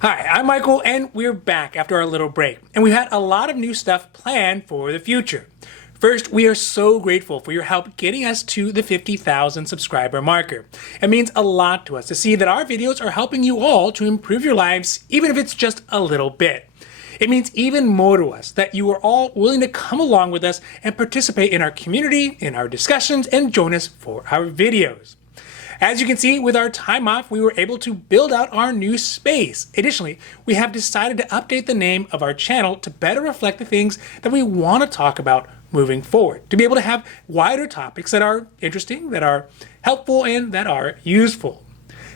Hi, I'm Michael, and we're back after our little break. And we've had a lot of new stuff planned for the future. First, we are so grateful for your help getting us to the 50,000 subscriber marker. It means a lot to us to see that our videos are helping you all to improve your lives, even if it's just a little bit. It means even more to us that you are all willing to come along with us and participate in our community, in our discussions, and join us for our videos. As you can see, with our time off, we were able to build out our new space. Additionally, we have decided to update the name of our channel to better reflect the things that we want to talk about moving forward, to be able to have wider topics that are interesting, that are helpful, and that are useful.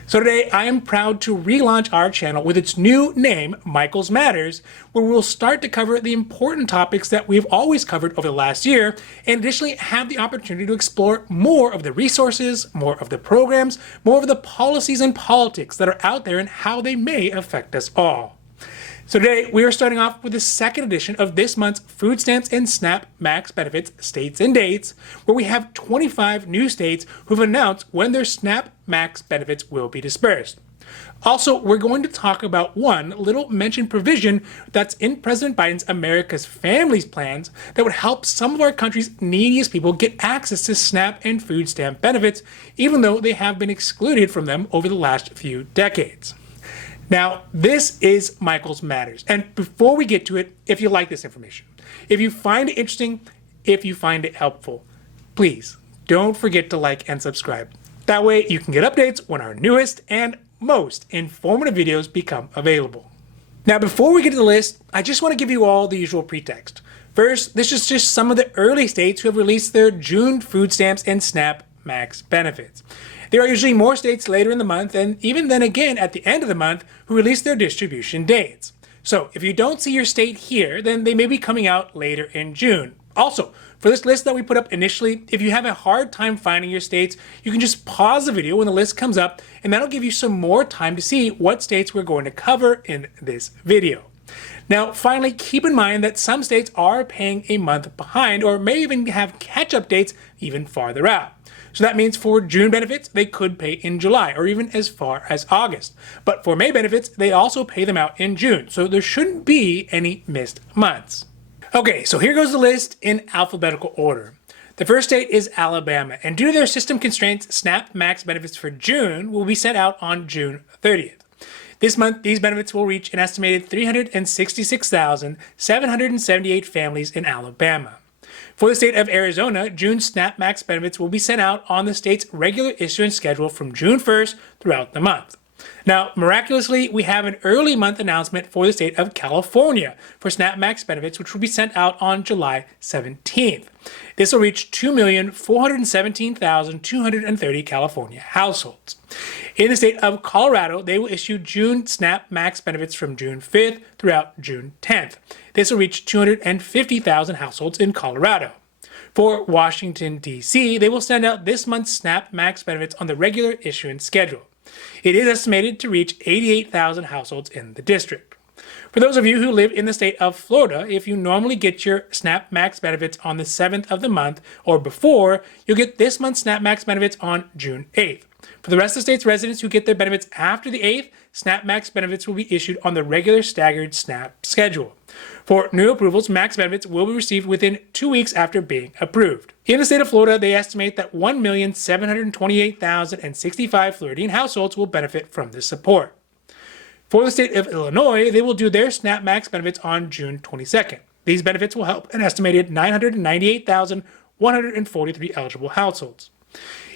So today, I am proud to relaunch our channel with its new name, Michael's Matters, where we'll start to cover the important topics that we've always covered over the last year, and additionally have the opportunity to explore more of the resources, more of the programs, more of the policies and politics that are out there and how they may affect us all. So today, we are starting off with the second edition of this month's Food Stamps and SNAP Max Benefits States and Dates, where we have 25 new states who've announced when their SNAP Max benefits will be dispersed. Also, we're going to talk about one little mentioned provision that's in President Biden's America's Families plans that would help some of our country's neediest people get access to SNAP and food stamp benefits, even though they have been excluded from them over the last few decades. Now, this is Michael's Matters. And before we get to it, if you like this information, if you find it interesting, if you find it helpful, please don't forget to like and subscribe. That way you can get updates when our newest and most informative videos become available. Now, before we get to the list, I just want to give you all the usual pretext. First, this is just some of the early states who have released their June food stamps and SNAP Max benefits. There are usually more states later in the month, and even then again at the end of the month, who release their distribution dates. So if you don't see your state here, then they may be coming out later in June. Also, for this list that we put up initially, if you have a hard time finding your states, you can just pause the video when the list comes up, and that'll give you some more time to see what states we're going to cover in this video. Now, finally, keep in mind that some states are paying a month behind, or may even have catch-up dates even farther out. So that means for June benefits, they could pay in July or even as far as August. But for May benefits, they also pay them out in June. So there shouldn't be any missed months. Okay, so here goes the list in alphabetical order. The first state is Alabama, and due to their system constraints, SNAP Max benefits for June will be sent out on June 30th. This month, these benefits will reach an estimated 366,778 families in Alabama. For the state of Arizona, June SNAP Max benefits will be sent out on the state's regular issuance schedule from June 1st throughout the month. Now, miraculously, we have an early month announcement for the state of California for SNAP Max benefits, which will be sent out on July 17th. This will reach 2,417,230 California households. In the state of Colorado, they will issue June SNAP Max benefits from June 5th throughout June 10th. This will reach 250,000 households in Colorado. For Washington, D.C., they will send out this month's SNAP Max benefits on the regular issuance schedule. It is estimated to reach 88,000 households in the district. For those of you who live in the state of Florida, if you normally get your SNAP Max benefits on the 7th of the month or before, you'll get this month's SNAP Max benefits on June 8th. For the rest of the state's residents who get their benefits after the 8th, SNAP Max benefits will be issued on the regular staggered SNAP schedule. For new approvals, Max benefits will be received within 2 weeks after being approved. In the state of Florida, they estimate that 1,728,065 Floridian households will benefit from this support. For the state of Illinois, they will do their SNAP Max benefits on June 22nd. These benefits will help an estimated 998,143 eligible households.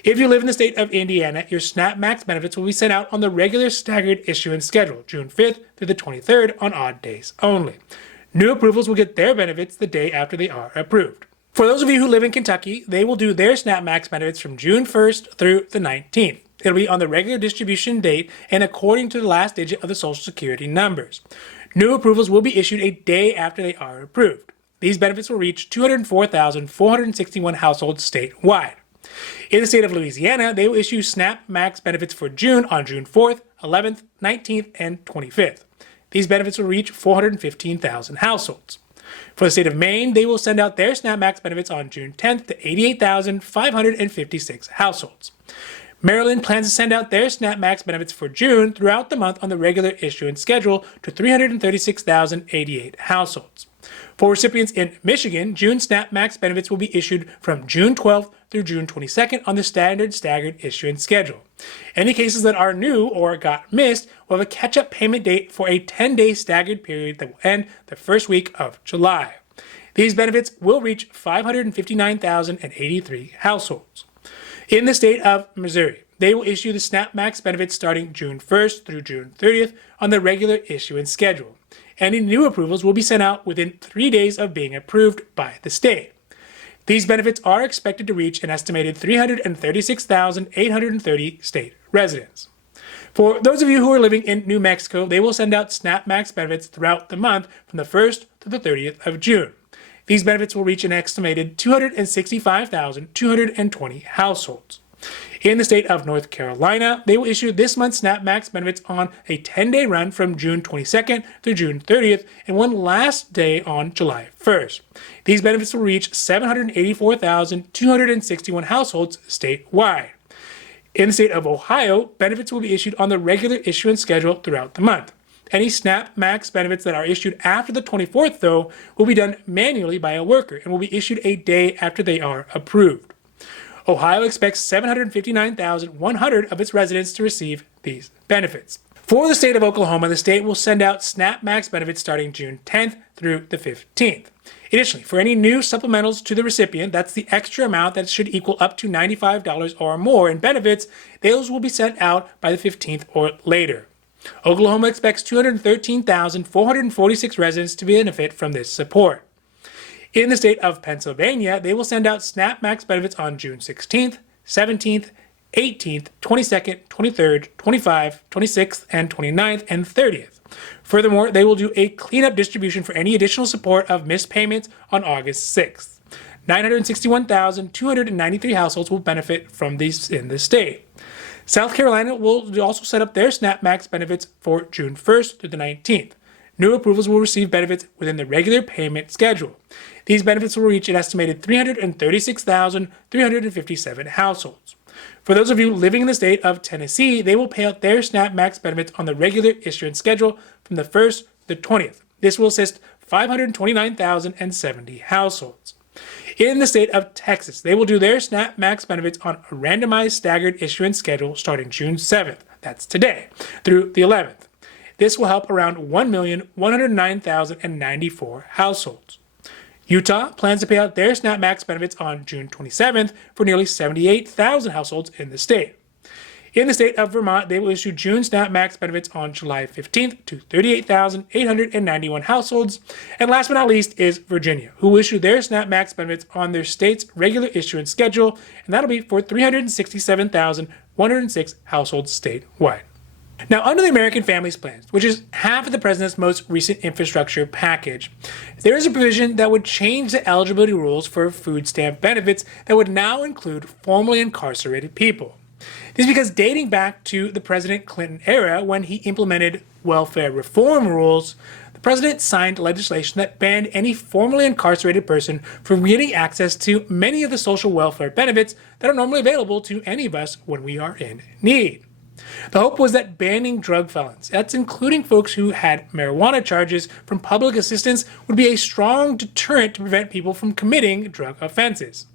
If you live in the state of Indiana, your SNAP Max benefits will be sent out on the regular staggered issuance schedule, June 5th through the 23rd on odd days only. New approvals will get their benefits the day after they are approved. For those of you who live in Kentucky, they will do their SNAP Max benefits from June 1st through the 19th. It'll be on the regular distribution date and according to the last digit of the Social Security numbers. New approvals will be issued a day after they are approved. These benefits will reach 204,461 households statewide. In the state of Louisiana, they will issue SNAP Max benefits for June on June 4th, 11th, 19th, and 25th. These benefits will reach 415,000 households. For the state of Maine, they will send out their SNAP Max benefits on June 10th to 88,556 households. Maryland plans to send out their SNAP Max benefits for June throughout the month on the regular issuance schedule to 336,088 households. For recipients in Michigan, June SNAP Max benefits will be issued from June 12th through June 22nd on the standard staggered issuance schedule. Any cases that are new or got missed will have a catch-up payment date for a 10-day staggered period that will end the first week of July. These benefits will reach 559,083 households. In the state of Missouri, they will issue the SNAP Max benefits starting June 1st through June 30th on the regular issuance schedule. Any new approvals will be sent out within 3 days of being approved by the state. These benefits are expected to reach an estimated 336,830 state residents. For those of you who are living in New Mexico, they will send out SNAP Max benefits throughout the month from the 1st to the 30th of June. These benefits will reach an estimated 265,220 households. In the state of North Carolina, they will issue this month's SNAP Max benefits on a 10-day run from June 22nd through June 30th and one last day on July 1st. These benefits will reach 784,261 households statewide. In the state of Ohio, benefits will be issued on the regular issuance schedule throughout the month. Any SNAP Max benefits that are issued after the 24th, though, will be done manually by a worker and will be issued a day after they are approved. Ohio expects 759,100 of its residents to receive these benefits. For the state of Oklahoma, the state will send out SNAP Max benefits starting June 10th through the 15th. Additionally, for any new supplementals to the recipient, that's the extra amount that should equal up to $95 or more in benefits, those will be sent out by the 15th or later. Oklahoma expects 213,446 residents to benefit from this support. In the state of Pennsylvania, they will send out SNAP Max benefits on June 16th, 17th, 18th, 22nd, 23rd, 25th, 26th, and 29th, and 30th. Furthermore, they will do a cleanup distribution for any additional support of missed payments on August 6th. 961,293 households will benefit from these in the state. South Carolina will also set up their SNAP Max benefits for June 1st through the 19th. New approvals will receive benefits within the regular payment schedule. These benefits will reach an estimated 336,357 households. For those of you living in the state of Tennessee, they will pay out their SNAP Max benefits on the regular issuance schedule from the 1st to the 20th. This will assist 529,070 households. In the state of Texas, they will do their SNAP Max benefits on a randomized staggered issuance schedule starting June 7th, that's today, through the 11th. This will help around 1,109,094 households. Utah plans to pay out their SNAP Max benefits on June 27th for nearly 78,000 households in the state. In the state of Vermont, they will issue June SNAP Max benefits on July 15th to 38,891 households. And last but not least is Virginia, who will issue their SNAP Max benefits on their state's regular issuance schedule, and that'll be for 367,106 households statewide. Now, under the American Families Plan, which is half of the president's most recent infrastructure package, there is a provision that would change the eligibility rules for food stamp benefits that would now include formerly incarcerated people. This is because dating back to the President Clinton era, when he implemented welfare reform rules, the president signed legislation that banned any formerly incarcerated person from getting access to many of the social welfare benefits that are normally available to any of us when we are in need. The hope was that banning drug felons, that's including folks who had marijuana charges, from public assistance would be a strong deterrent to prevent people from committing drug offenses.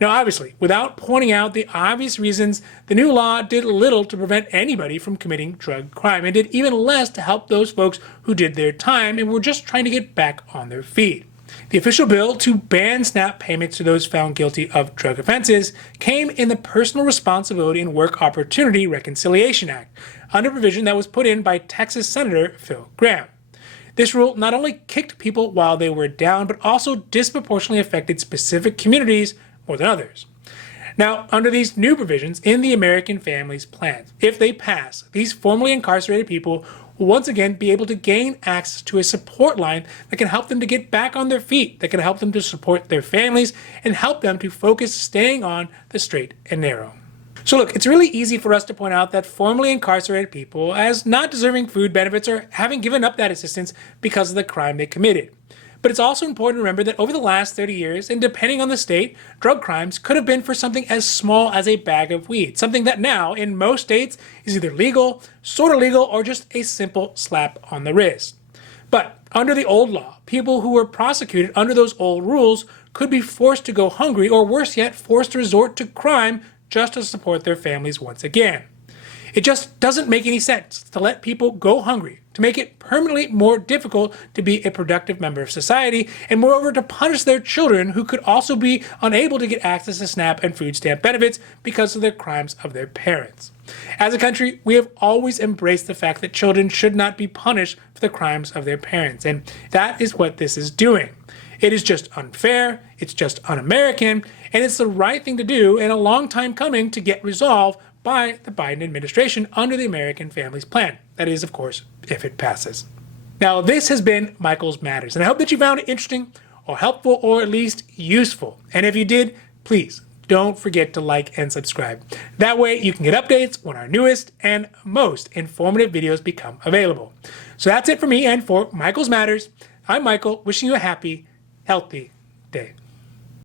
Now, obviously, without pointing out the obvious reasons, the new law did little to prevent anybody from committing drug crime and did even less to help those folks who did their time and were just trying to get back on their feet. The official bill to ban SNAP payments to those found guilty of drug offenses came in the Personal Responsibility and Work Opportunity Reconciliation Act, under provision that was put in by Texas Senator Phil Gramm. This rule not only kicked people while they were down, but also disproportionately affected specific communities more than others. Now, under these new provisions in the American Families Plan, if they pass, these formerly incarcerated people will once again be able to gain access to a support line that can help them to get back on their feet, that can help them to support their families, and help them to focus staying on the straight and narrow. So look, it's really easy for us to point out that formerly incarcerated people as not deserving food benefits or having given up that assistance because of the crime they committed. But it's also important to remember that over the last 30 years, and depending on the state, drug crimes could have been for something as small as a bag of weed, something that now, in most states, is either legal, sort of legal, or just a simple slap on the wrist. But under the old law, people who were prosecuted under those old rules could be forced to go hungry, or worse yet, forced to resort to crime just to support their families once again. It just doesn't make any sense to let people go hungry, to make it permanently more difficult to be a productive member of society, and moreover to punish their children who could also be unable to get access to SNAP and food stamp benefits because of the crimes of their parents. As a country, we have always embraced the fact that children should not be punished for the crimes of their parents, and that is what this is doing. It is just unfair, it's just un-American, and it's the right thing to do and a long time coming to get resolved by the Biden administration under the American Families Plan. That is, of course, if it passes. Now, this has been Michael's Matters, and I hope that you found it interesting or helpful or at least useful. And if you did, please don't forget to like and subscribe. That way you can get updates when our newest and most informative videos become available. So that's it for me and for Michael's Matters. I'm Michael, wishing you a happy, healthy day.